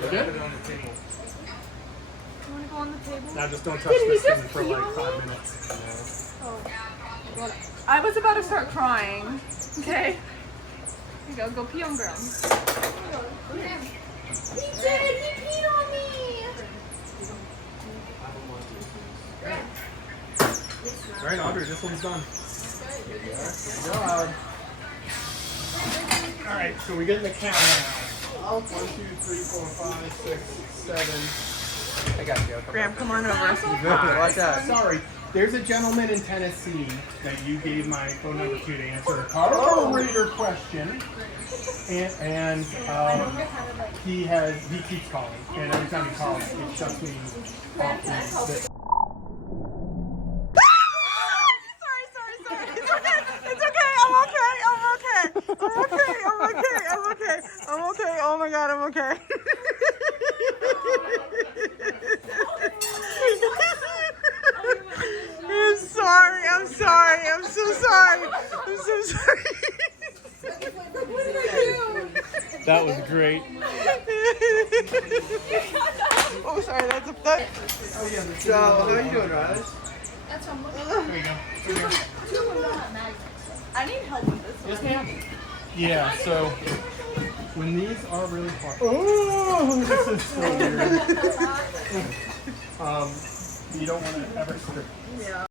Good? Put it on the table. You want to go on the table? Now just don't touch this thing for like 5 minutes. Oh. Well, I was about to start crying. Okay. Here you go. Go pee on ground. He did! He peed on me! All right, Audrey, this one's done. Good job. All right, so we get the count now. 1, 2, 3, 4, 5, 6, 7. I got you. Graham, come on over. Watch out. Sorry, there's a gentleman in Tennessee that you gave my phone number to answer a carburetor question, and he keeps calling, and every time he calls, it shuts me off. I'm okay. Oh my God, I'm okay. I'm sorry. I'm so sorry. What did I do? That was great. Oh, sorry. That's a. So, how are you doing, Riley? That's what I'm looking There you go. Right here. for. Two of them have magnets. I need help with this one. Yes, ma'am. Yeah, so when these are really hard. Oh, this is so weird. You don't want to ever strip. Yeah.